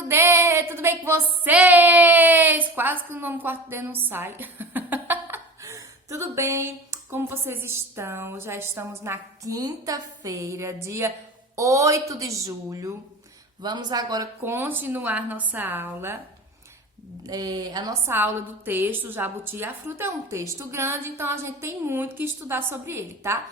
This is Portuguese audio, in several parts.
Quarto D, tudo bem com vocês? Quase que o nome Quarto D não sai. Tudo bem? Como vocês estão? Já estamos na quinta-feira, dia 8 de julho. Vamos agora continuar nossa aula. A nossa aula do texto Jabuti e a Fruta é um texto grande, então a gente tem muito que estudar sobre ele, tá?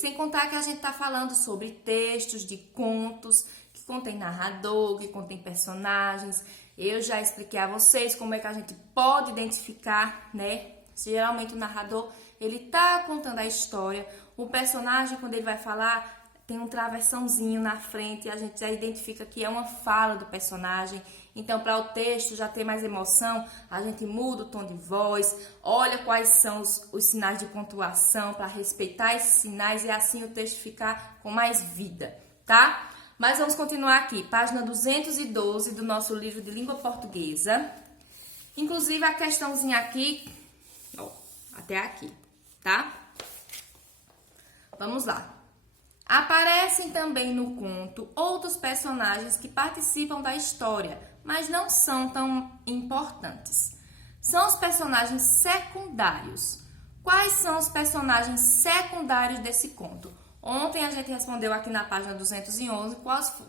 Sem contar que a gente tá falando sobre textos de contos que contém narrador, que contém personagens. Eu já expliquei a vocês como é que a gente pode identificar, né? Geralmente o narrador, ele tá contando a história. O personagem, quando ele vai falar, tem um travessãozinho na frente e a gente já identifica que é uma fala do personagem. Então, para o texto já ter mais emoção, a gente muda o tom de voz, olha quais são os sinais de pontuação para respeitar esses sinais e assim o texto ficar com mais vida, tá? Mas vamos continuar aqui, página 212 do nosso livro de língua portuguesa. Inclusive a questãozinha aqui, ó, até aqui, tá? Vamos lá. Aparecem também no conto outros personagens que participam da história, mas não são tão importantes. São os personagens secundários. Quais são os personagens secundários desse conto? Ontem a gente respondeu aqui na página 211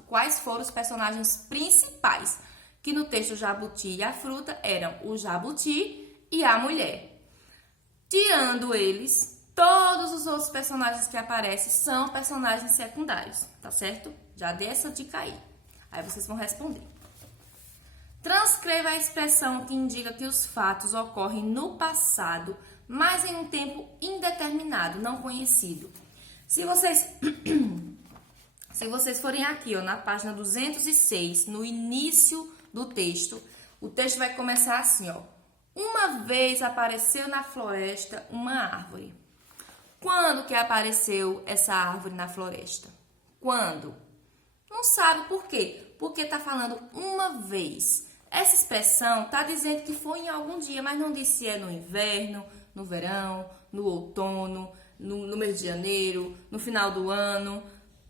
quais foram os personagens principais, que no texto Jabuti e a Fruta eram o Jabuti e a mulher. Tirando eles, todos os outros personagens que aparecem são personagens secundários, tá certo? Já dei essa dica aí. Aí vocês vão responder. Transcreva a expressão que indica que os fatos ocorrem no passado, mas em um tempo indeterminado, não conhecido. Se vocês forem aqui, ó, na página 206, no início do texto, o texto vai começar assim, ó. Uma vez apareceu na floresta uma árvore. Quando que apareceu essa árvore na floresta? Quando? Não sabe por quê? Porque tá falando uma vez. Essa expressão tá dizendo que foi em algum dia, mas não disse se é no inverno, no verão, no outono, no mês de janeiro, no final do ano.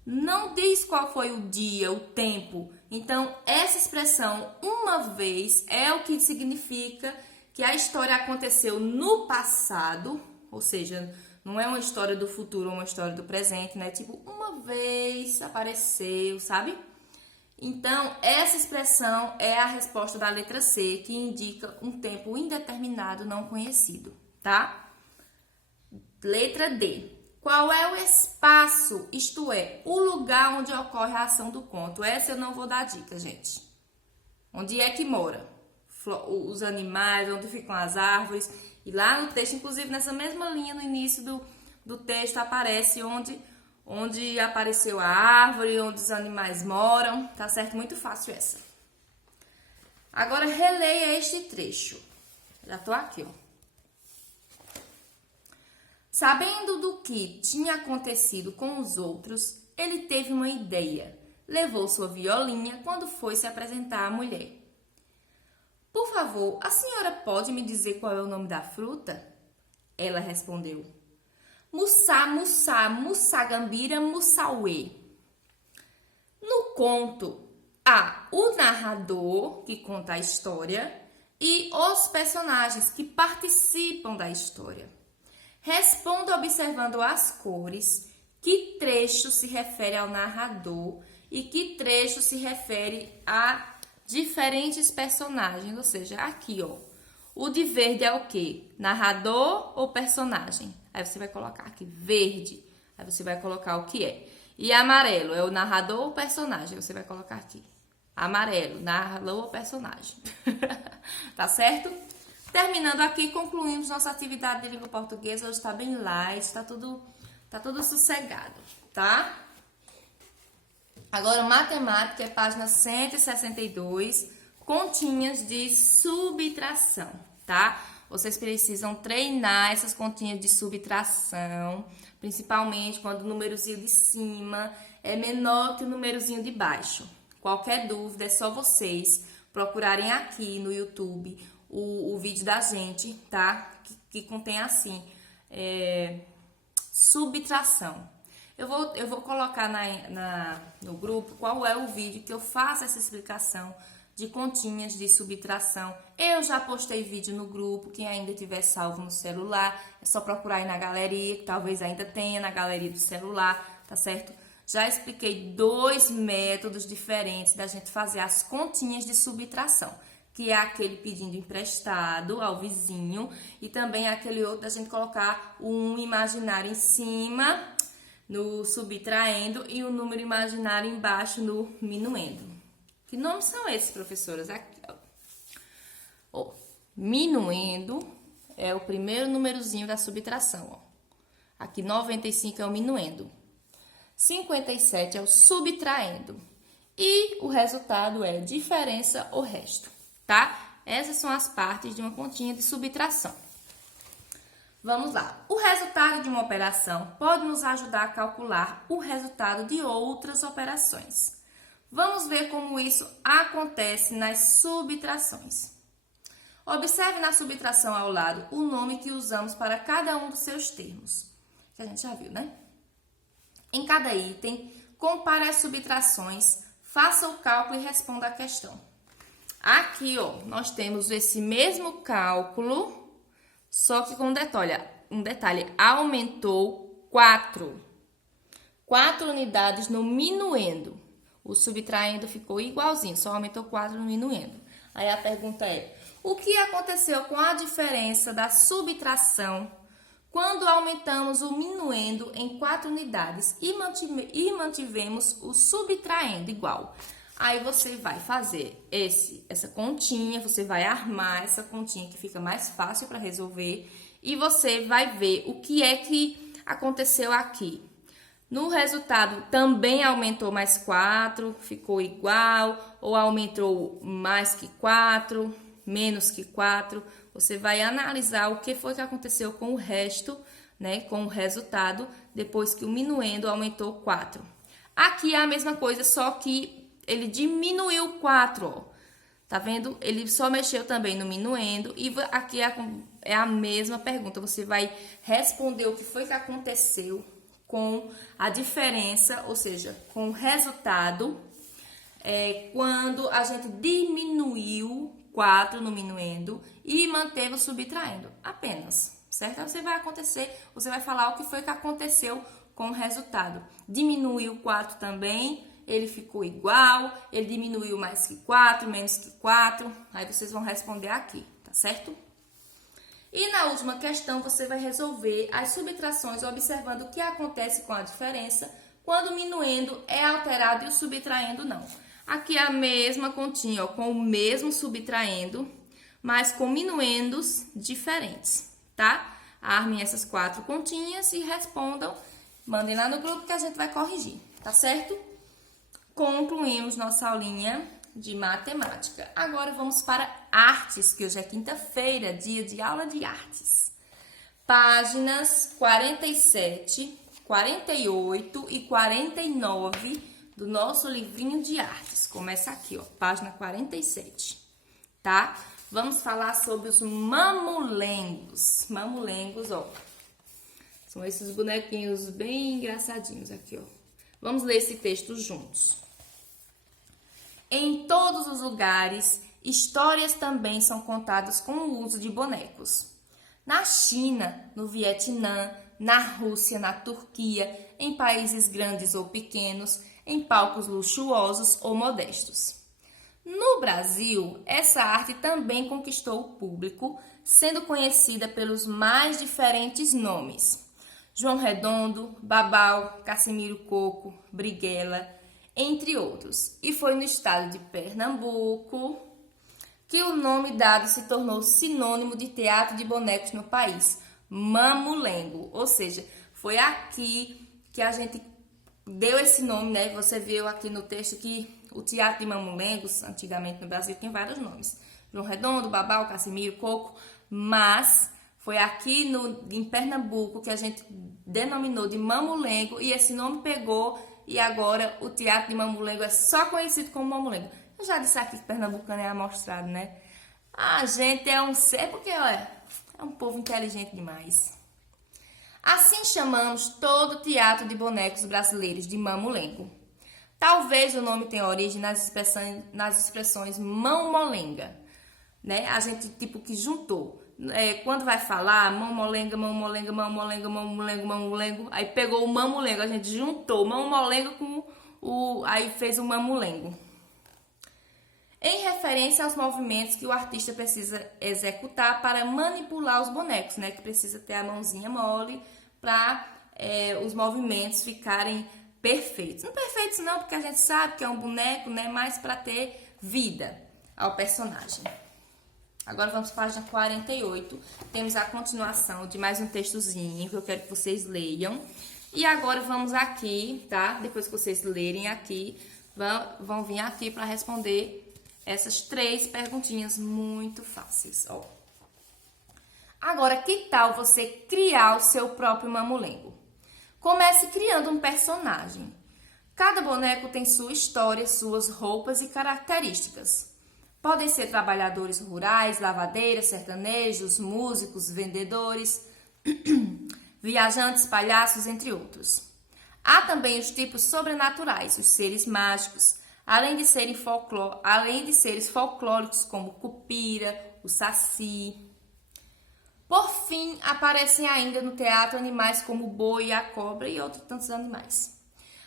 Não diz qual foi o dia, o tempo. Então, essa expressão, uma vez, é o que significa que a história aconteceu no passado, ou seja, não é uma história do futuro ou uma história do presente, né? Tipo, uma vez apareceu, sabe? Então, essa expressão é a resposta da letra C, que indica um tempo indeterminado não conhecido, tá? Letra D. Qual é o espaço, isto é, o lugar onde ocorre a ação do conto? Essa eu não vou dar dica, gente. Onde é que mora? Os animais, onde ficam as árvores. E lá no texto, inclusive nessa mesma linha, no início do texto, aparece onde apareceu a árvore, onde os animais moram. Tá certo? Muito fácil essa. Agora, releia este trecho. Já tô aqui, ó. Sabendo do que tinha acontecido com os outros, ele teve uma ideia. Levou sua violinha quando foi se apresentar à mulher. Por favor, a senhora pode me dizer qual é o nome da fruta? Ela respondeu. Mussá, mussá, mussagambira, mussauê. No conto, há o narrador, que conta a história, e os personagens que participam da história. Responda observando as cores, que trecho se refere ao narrador e que trecho se refere a diferentes personagens. Ou seja, aqui, ó, o de verde é o quê? Narrador ou personagem? Aí você vai colocar aqui verde, aí você vai colocar o que é. E amarelo é o narrador ou personagem? Você vai colocar aqui. Amarelo, narrador ou personagem. Tá certo? Terminando aqui, concluímos nossa atividade de língua portuguesa. Hoje está bem light, tá tudo sossegado, tá? Agora, matemática, página 162, continhas de subtração, tá? Vocês precisam treinar essas continhas de subtração, principalmente quando o númerozinho de cima é menor que o númerozinho de baixo. Qualquer dúvida, é só vocês procurarem aqui no YouTube o vídeo da gente, tá? Que contém assim, subtração. Eu vou colocar no grupo qual é o vídeo que eu faço essa explicação de continhas de subtração. Eu já postei vídeo no grupo, quem ainda tiver salvo no celular, é só procurar aí na galeria, que talvez ainda tenha na galeria do celular, tá certo? Já expliquei 2 métodos diferentes da gente fazer as continhas de subtração, que é aquele pedindo emprestado ao vizinho e também aquele outro da gente colocar um imaginário em cima no subtraindo e o número imaginário embaixo no minuendo. Que nomes são esses, professoras? Aqui, ó. Minuendo é o primeiro númerozinho da subtração, ó. Aqui 95 é o minuendo. 57 é o subtraindo. E o resultado é diferença ou resto, tá? Essas são as partes de uma continha de subtração. Vamos lá. O resultado de uma operação pode nos ajudar a calcular o resultado de outras operações. Vamos ver como isso acontece nas subtrações. Observe na subtração ao lado o nome que usamos para cada um dos seus termos, que a gente já viu, né? Em cada item, compare as subtrações, faça o cálculo e responda a questão. Aqui, ó, nós temos esse mesmo cálculo, só que com um detalhe, aumentou 4 unidades no minuendo. O subtraindo ficou igualzinho, só aumentou 4 no minuendo. Aí a pergunta é, o que aconteceu com a diferença da subtração quando aumentamos o minuendo em 4 unidades e mantivemos o subtraindo igual? Aí você vai fazer essa continha, você vai armar essa continha que fica mais fácil para resolver e você vai ver o que é que aconteceu aqui. No resultado, também aumentou mais 4, ficou igual, ou aumentou mais que 4, menos que 4. Você vai analisar o que foi que aconteceu com o resto, né, com o resultado, depois que o minuendo aumentou 4. Aqui é a mesma coisa, só que ele diminuiu 4, ó. Tá vendo? Ele só mexeu também no minuendo e aqui é a mesma pergunta. Você vai responder o que foi que aconteceu com a diferença, ou seja, com o resultado, quando a gente diminuiu 4 no minuendo e manteve o subtraindo, apenas, certo? Aí você vai falar o que foi que aconteceu com o resultado. Diminuiu 4 também, ele ficou igual, ele diminuiu mais que 4, menos que 4, aí vocês vão responder aqui, tá certo? E na última questão, você vai resolver as subtrações observando o que acontece com a diferença quando o minuendo é alterado e o subtraindo não. Aqui é a mesma continha, ó, com o mesmo subtraindo, mas com minuendos diferentes, tá? Armem essas 4 continhas e respondam. Mandem lá no grupo que a gente vai corrigir, tá certo? Concluímos nossa aulinha de matemática. Agora vamos para artes, que hoje é quinta-feira, dia de aula de artes. Páginas 47, 48 e 49 do nosso livrinho de artes. Começa aqui, ó, página 47, tá? Vamos falar sobre os mamulengos. Mamulengos, ó, são esses bonequinhos bem engraçadinhos aqui, ó. Vamos ler esse texto juntos. Em todos os lugares, histórias também são contadas com o uso de bonecos. Na China, no Vietnã, na Rússia, na Turquia, em países grandes ou pequenos, em palcos luxuosos ou modestos. No Brasil, essa arte também conquistou o público, sendo conhecida pelos mais diferentes nomes: João Redondo, Babau, Casimiro Coco, Briguela, entre outros. E foi no estado de Pernambuco que o nome dado se tornou sinônimo de teatro de bonecos no país, mamulengo. Ou seja, foi aqui que a gente deu esse nome, né? Você viu aqui no texto que o teatro de mamulengos, antigamente no Brasil, tem vários nomes: João Redondo, Babau, Casimiro, Coco, mas foi aqui em Pernambuco que a gente denominou de mamulengo e esse nome pegou. E agora o teatro de mamulengo é só conhecido como mamulengo. Eu já disse aqui que pernambucano é amostrado, né? A gente é um ser, porque olha, é um povo inteligente demais. Assim chamamos todo o teatro de bonecos brasileiros de mamulengo. Talvez o nome tenha origem nas expressões mão-molenga, né? A gente tipo que juntou. Quando vai falar mão-molenga, mão-molenga, mão-molenga, mão-molengo, mão-molengo, aí pegou o mamulengo, a gente juntou mão-molengo com aí fez o mamulengo. Em referência aos movimentos que o artista precisa executar para manipular os bonecos, né? Que precisa ter a mãozinha mole para os movimentos ficarem perfeitos. Não perfeitos não, porque a gente sabe que é um boneco, né? Mas para ter vida ao personagem. Agora vamos para a página 48. Temos a continuação de mais um textozinho que eu quero que vocês leiam. E agora vamos aqui, tá? Depois que vocês lerem aqui, vão vir aqui para responder essas 3 perguntinhas muito fáceis, ó. Agora, que tal você criar o seu próprio mamulengo? Comece criando um personagem. Cada boneco tem sua história, suas roupas e características. Podem ser trabalhadores rurais, lavadeiras, sertanejos, músicos, vendedores, viajantes, palhaços, entre outros. Há também os tipos sobrenaturais, os seres mágicos, além de seres folclóricos como o cupira, o saci. Por fim, aparecem ainda no teatro animais como o boi, a cobra e outros tantos animais.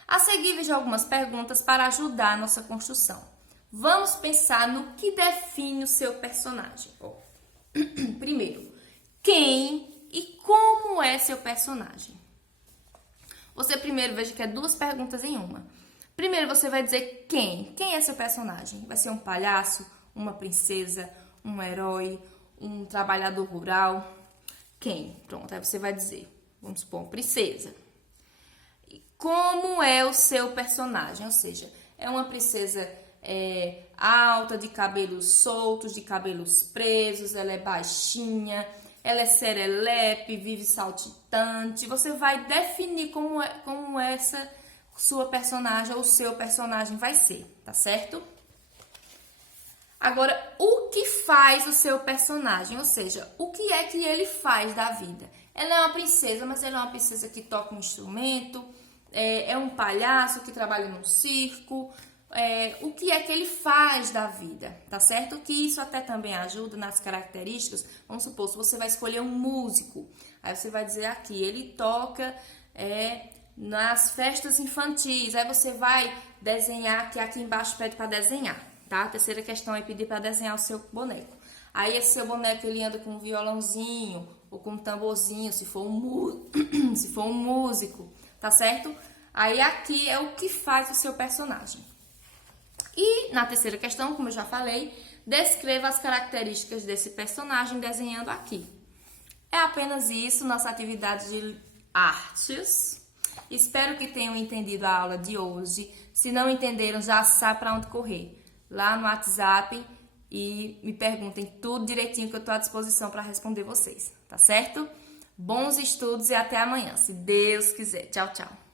A seguir, veja algumas perguntas para ajudar a nossa construção. Vamos pensar no que define o seu personagem. Primeiro, quem e como é seu personagem? Você primeiro veja que é 2 perguntas em uma. Primeiro você vai dizer quem. Quem é seu personagem? Vai ser um palhaço, uma princesa, um herói, um trabalhador rural? Quem? Pronto, aí você vai dizer, vamos supor, princesa. E como é o seu personagem? Ou seja, é uma princesa alta, de cabelos soltos, de cabelos presos, ela é baixinha, ela é serelepe, vive saltitante. Você vai definir como essa sua personagem ou seu personagem vai ser, tá certo? Agora, o que faz o seu personagem? Ou seja, o que é que ele faz da vida? Ela é uma princesa, mas ela é uma princesa que toca um instrumento, é um palhaço que trabalha num circo. O que é que ele faz da vida, tá certo? Que isso até também ajuda nas características. Vamos supor, se você vai escolher um músico, aí você vai dizer aqui, ele toca nas festas infantis, aí você vai desenhar, que aqui embaixo pede para desenhar, tá? A terceira questão é pedir para desenhar o seu boneco. Aí esse seu boneco, ele anda com um violãozinho ou com um tamborzinho, se for um músico, tá certo? Aí aqui é o que faz o seu personagem. E na terceira questão, como eu já falei, descreva as características desse personagem desenhando aqui. É apenas isso, nossa atividade de artes. Espero que tenham entendido a aula de hoje. Se não entenderam, já sabe para onde correr. Lá no WhatsApp e me perguntem tudo direitinho que eu estou à disposição para responder vocês, tá certo? Bons estudos e até amanhã, se Deus quiser. Tchau, tchau.